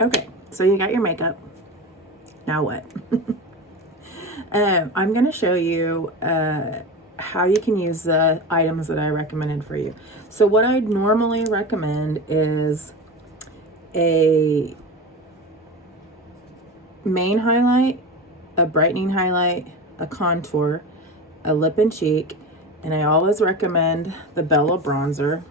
Okay, so you got your makeup. Now what? I'm going to show you how you can use the items that I recommended for you. So what I normally recommend is a main highlight, a brightening highlight, a contour, a lip and cheek, and I always recommend the Bella bronzer.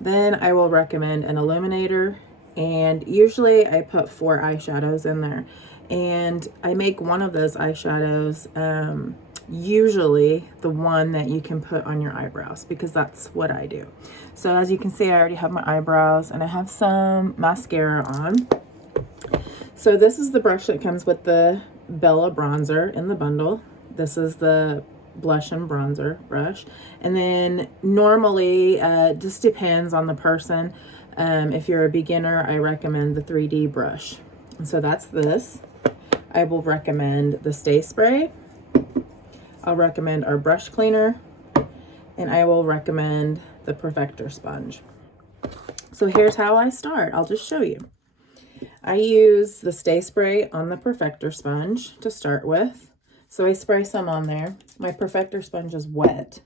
Then I will recommend an illuminator, and usually I put 4 eyeshadows in there, and I make one of those eyeshadows usually the one that you can put on your eyebrows, because that's what I do. So as you can see, I already have my eyebrows and I have some mascara on. So this is the brush that comes with the Bella bronzer in the bundle. This is the blush and bronzer brush. And then normally, just depends on the person. If you're a beginner, I recommend the 3D brush. And so that's this. I will recommend the Stay Spray. I'll recommend our brush cleaner. And I will recommend the Perfector sponge. So here's how I start. I'll just show you. I use the Stay Spray on the Perfector sponge to start with. So I spray some on there. My Perfector sponge is wet.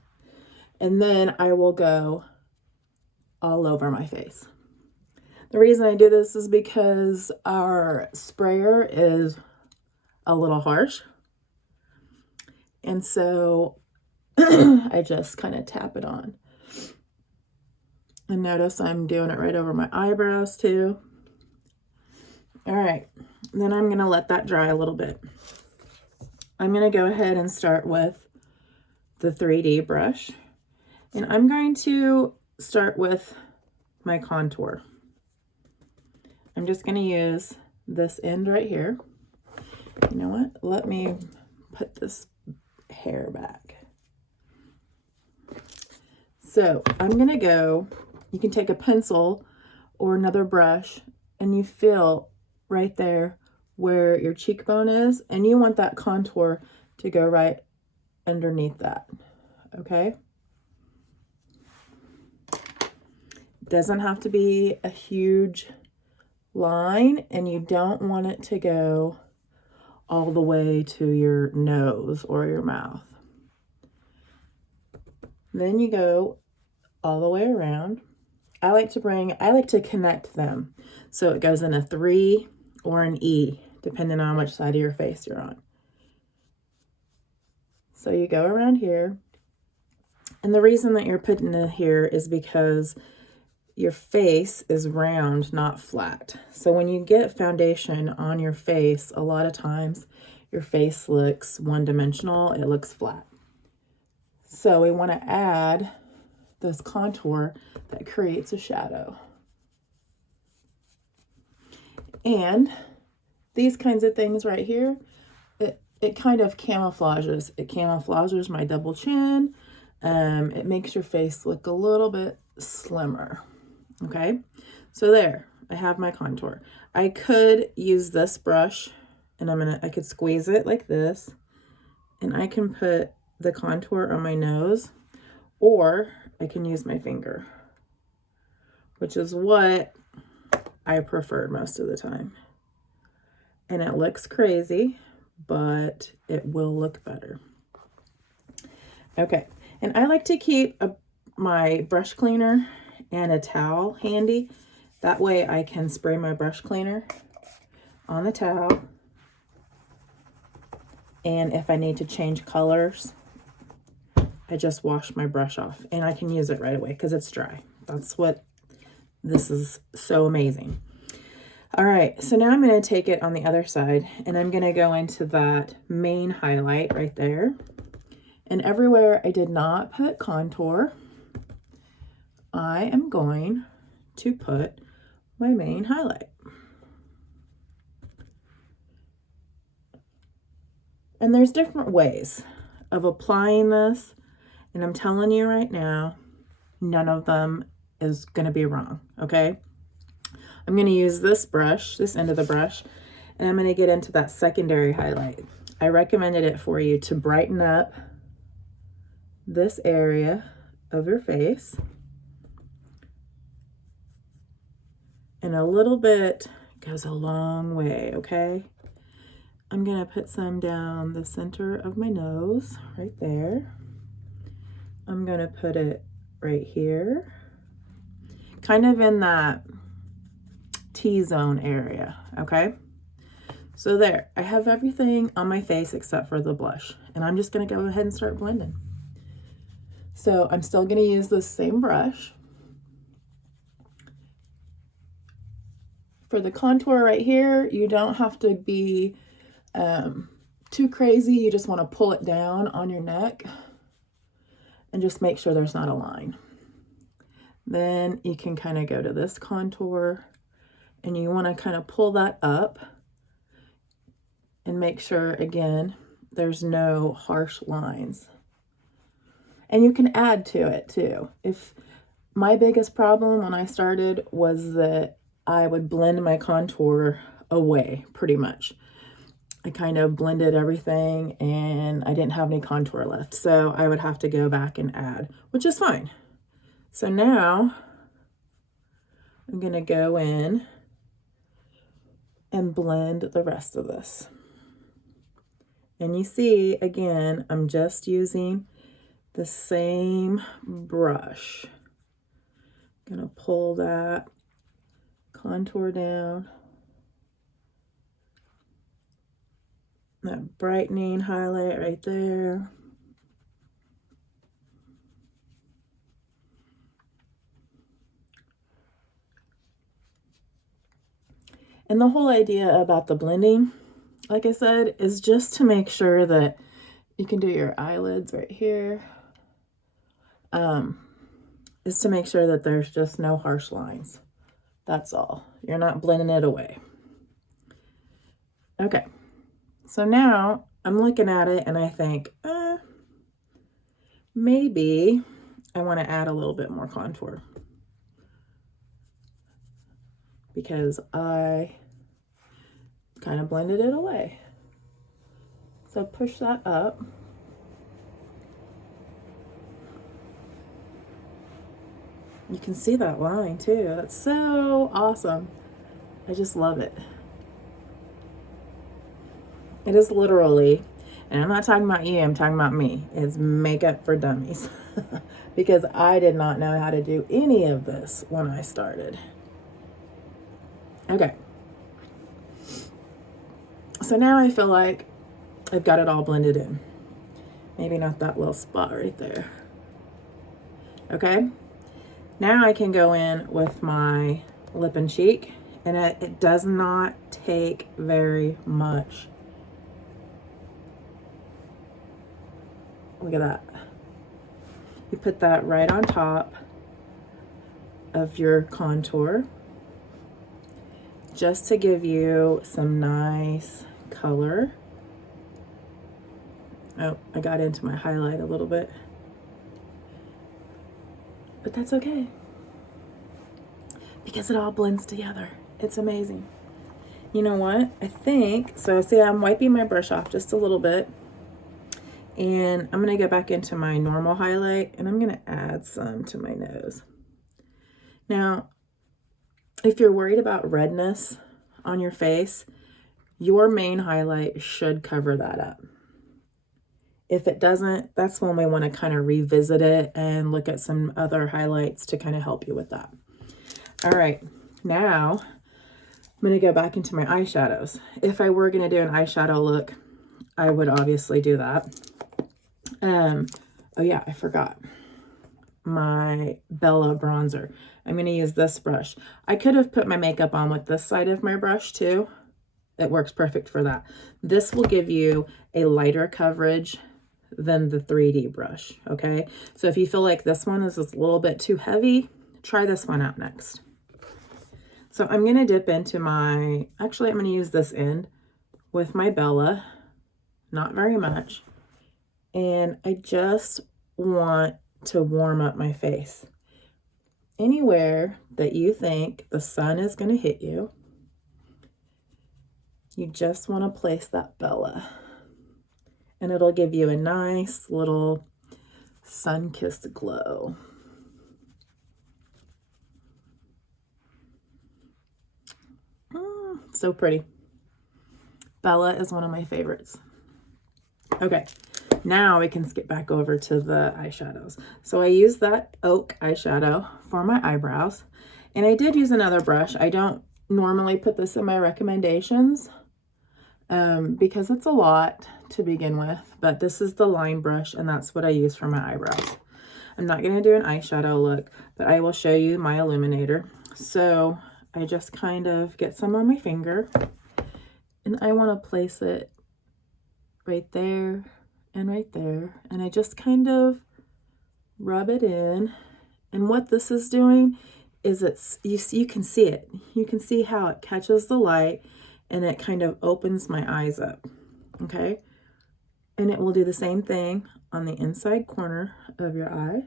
And then I will go all over my face. The reason I do this is because our sprayer is a little harsh. And so I just kind of tap it on. And notice I'm doing it right over my eyebrows too. All right, then I'm gonna let that dry a little bit. I'm gonna go ahead and start with the 3D brush. And I'm going to start with my contour. I'm just gonna use this end right here. You know what? Let me put this hair back. So I'm gonna go, you can take a pencil or another brush and you feel right there where your cheekbone is, and you want that contour to go right underneath that, okay? It doesn't have to be a huge line, and you don't want it to go all the way to your nose or your mouth. Then you go all the way around. I like to connect them. So it goes in a 3 or an E, depending on which side of your face you're on. So you go around here. And the reason that you're putting it here is because your face is round, not flat. So when you get foundation on your face, a lot of times your face looks one-dimensional, it looks flat. So we want to add this contour that creates a shadow. And these kinds of things right here, it kind of camouflages. It camouflages my double chin. It makes your face look a little bit slimmer. Okay, so there, I have my contour. I could use this brush, and I could squeeze it like this, and I can put the contour on my nose, or I can use my finger, which is what I prefer most of the time. And it looks crazy, but it will look better. Okay, and I like to keep my brush cleaner and a towel handy. That way I can spray my brush cleaner on the towel. And if I need to change colors, I just wash my brush off and I can use it right away because it's dry. That's what this is so amazing. All right, so now I'm going to take it on the other side and I'm going to go into that main highlight right there. And everywhere I did not put contour, I am going to put my main highlight. And there's different ways of applying this, and I'm telling you right now, none of them is going to be wrong, okay? I'm going to use this brush, this end of the brush, and I'm going to get into that secondary highlight. I recommended it for you to brighten up this area of your face and a little bit goes a long way, okay? I'm gonna put some down the center of my nose, right there. I'm gonna put it right here, kind of in that T-zone area, okay? So there, I have everything on my face except for the blush, and I'm just gonna go ahead and start blending. So I'm still gonna use the same brush. For the contour right here, you don't have to be too crazy. You just want to pull it down on your neck and just make sure there's not a line. Then you can kind of go to this contour and you want to kind of pull that up and make sure, again, there's no harsh lines. And you can add to it too. If my biggest problem when I started was that I would blend my contour away pretty much. I kind of blended everything and I didn't have any contour left. So I would have to go back and add, which is fine. So now I'm going to go in and blend the rest of this. And you see, again, I'm just using the same brush. I'm going to pull that contour down. That brightening highlight right there. And the whole idea about the blending, like I said, is just to make sure that you can do your eyelids right here. Is to make sure that there's just no harsh lines. That's all. You're not blending it away. Okay. So now I'm looking at it and I think, maybe I want to add a little bit more contour because I kind of blended it away. So push that up. You can see that line too. That's so awesome. I just love it. It is literally, and I'm not talking about you, I'm talking about me, it's makeup for dummies. Because I did not know how to do any of this when I started. Okay. So now I feel like I've got it all blended in. Maybe not that little spot right there. Okay. Now I can go in with my lip and cheek, and it does not take very much. Look at that. You put that right on top of your contour just to give you some nice color. Oh, I got into my highlight a little bit, but that's okay because it all blends together. It's amazing. You know what? I think, so see, I'm wiping my brush off just a little bit. And I'm going to go back into my normal highlight and I'm going to add some to my nose. Now, if you're worried about redness on your face, your main highlight should cover that up. If it doesn't, that's when we want to kind of revisit it and look at some other highlights to kind of help you with that. All right, now I'm going to go back into my eyeshadows. If I were going to do an eyeshadow look, I would obviously do that. Oh yeah, I forgot my Bella bronzer. I'm going to use this brush. I could have put my makeup on with this side of my brush too. It works perfect for that. This will give you a lighter coverage than the 3D brush, okay? So if you feel like this one is just a little bit too heavy, try this one out next. So I'm going to dip into my, actually I'm going to use this end with my Bella, not very much. And I just want to warm up my face. Anywhere that you think the sun is going to hit you, you just want to place that Bella. And it'll give you a nice little sun-kissed glow. So pretty. Bella is one of my favorites. Okay, now we can skip back over to the eyeshadows. So I used that Oak eyeshadow for my eyebrows. And I did use another brush. I don't normally put this in my recommendations because it's a lot to begin with. But this is the line brush, and that's what I use for my eyebrows. I'm not going to do an eyeshadow look, but I will show you my illuminator. So I just kind of get some on my finger, and I want to place it right there and right there. And I just kind of rub it in. And what this is doing is you can see it. You can see how it catches the light and it kind of opens my eyes up. Okay. And it will do the same thing on the inside corner of your eyes.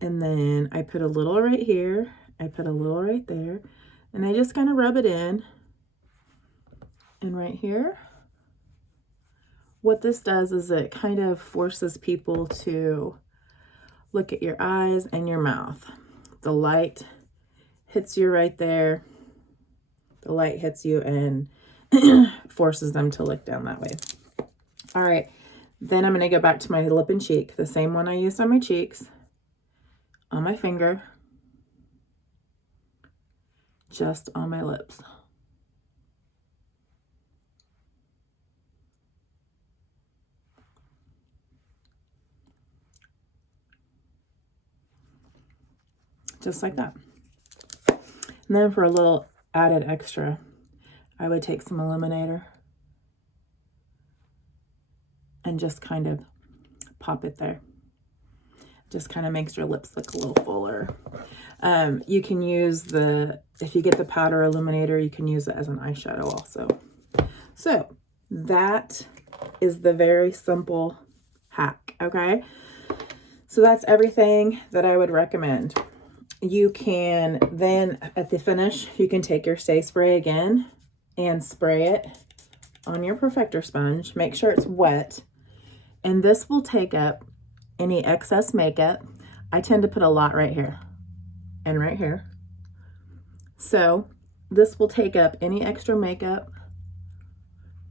And then I put a little right here. I put a little right there. And I just kind of rub it in. And right here. What this does is it kind of forces people to look at your eyes and your mouth. The light hits you right there. The light hits you and forces them to look down that way. All right, then I'm going to go back to my lip and cheek, the same one I used on my cheeks, on my finger, just on my lips. Just like that. And then for a little added extra, I would take some illuminator and just kind of pop it there. Just kind of makes your lips look a little fuller. You can use if you get the powder illuminator, you can use it as an eyeshadow also. So that is the very simple hack, okay? So that's everything that I would recommend. You can then, at the finish, you can take your Stay Spray again and spray it on your Perfector sponge. Make sure it's wet. And this will take up any excess makeup. I tend to put a lot right here and right here. So this will take up any extra makeup.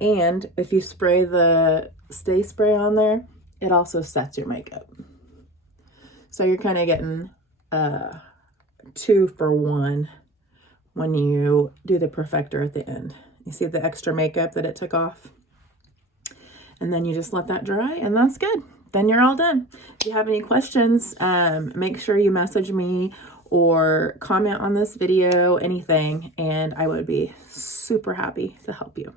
And if you spray the Stay Spray on there, it also sets your makeup. So you're kind of getting 2 for 1 when you do the Perfector at the end. You see the extra makeup that it took off? And then you just let that dry, and that's good. Then you're all done. If you have any questions, make sure you message me or comment on this video, anything, and I would be super happy to help you.